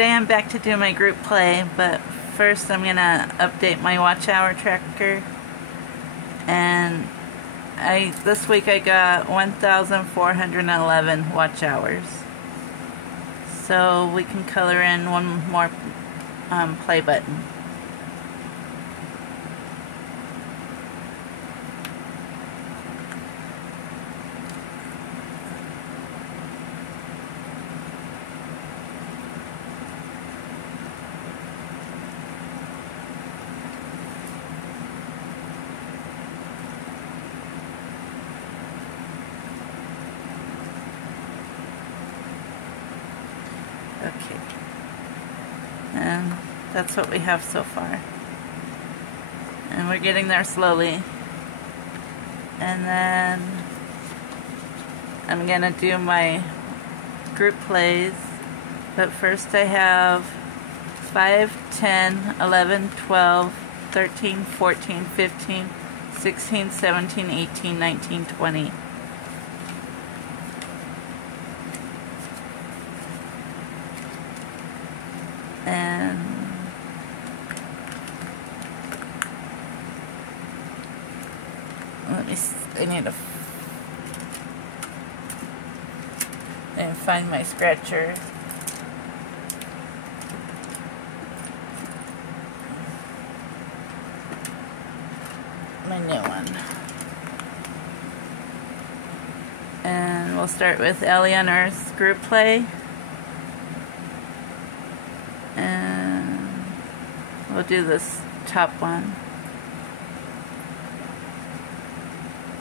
today I'm back to do my group play, but first I'm gonna update my watch hour tracker. And this week I got 1,411 watch hours. So we can color in one more play button. Okay, and that's what we have so far, and we're getting there slowly. And then I'm gonna do my group plays, but first I have 5, 10, 11, 12, 13, 14, 15, 16, 17, 18, 19, 20. And let me see, I need to find my scratcher. My new one. And we'll start with Ellie on Earth's group play. And we'll do this top one.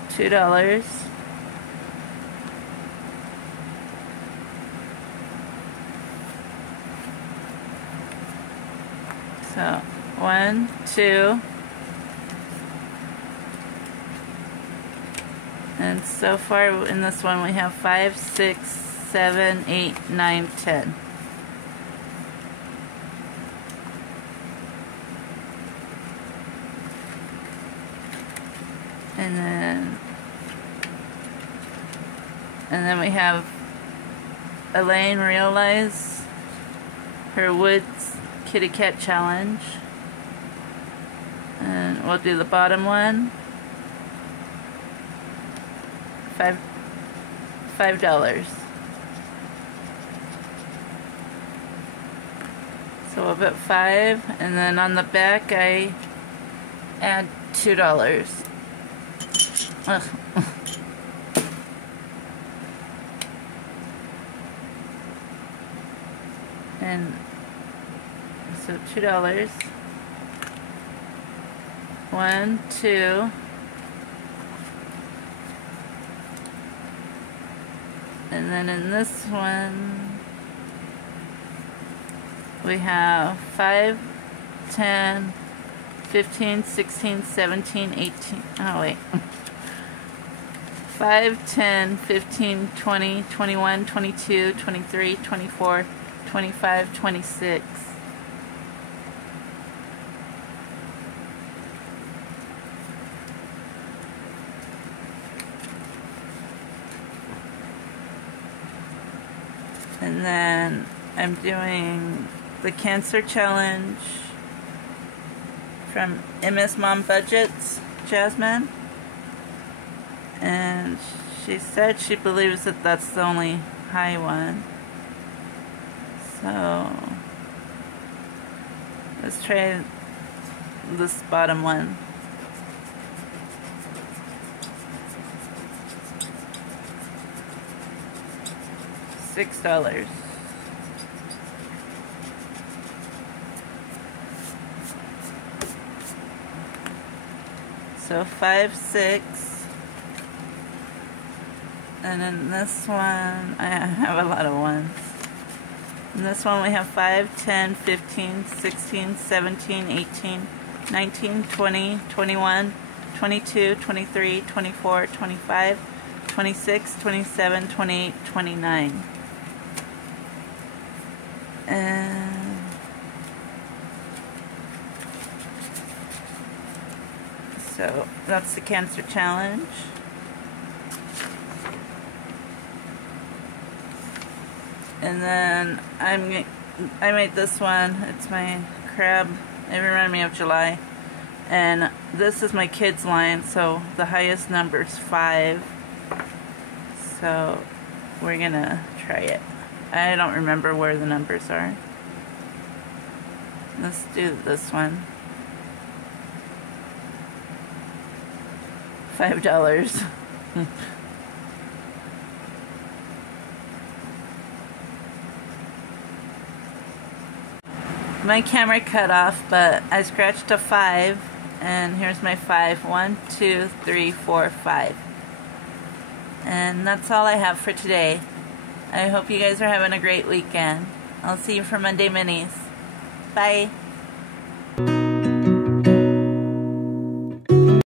$2. So 1, 2, and so far in this one we have 5, 6, 7, 8, 9, 10. And then we have Elaine realize her Woods Kitty Cat Challenge. And we'll do the bottom one. $5. So we'll put 5, and then on the back I add $2. Ugh. And so $2. 1, 2, and then in this one we have 5, 10, 15, 16, 17, 18, oh wait, 5, 10, 15, 20, 21, 22, 23, 24, 25, 26. And then I'm doing the Cancer Challenge from MSMomBudgets, Jasmine. And she said she believes that that's the only high one. So let's try this bottom one. $6. So 5, 6. And in this one, I have a lot of ones. In this one we have 5, 10, 15, 16, 17, 18, 19, 20, 21, 22, 23, 24, 25, 26, 27, 28, 29. And so that's the Cancer Challenge. And then I'm I made this one. It's my crab. It reminded me of July. And this is my kids line, so the highest number is 5. So we're gonna try it. I don't remember where the numbers are. Let's do this one. $5. My camera cut off, but I scratched a 5, and here's my 5. 1, 2, 3, 4, 5. And that's all I have for today. I hope you guys are having a great weekend. I'll see you for Monday Minis. Bye.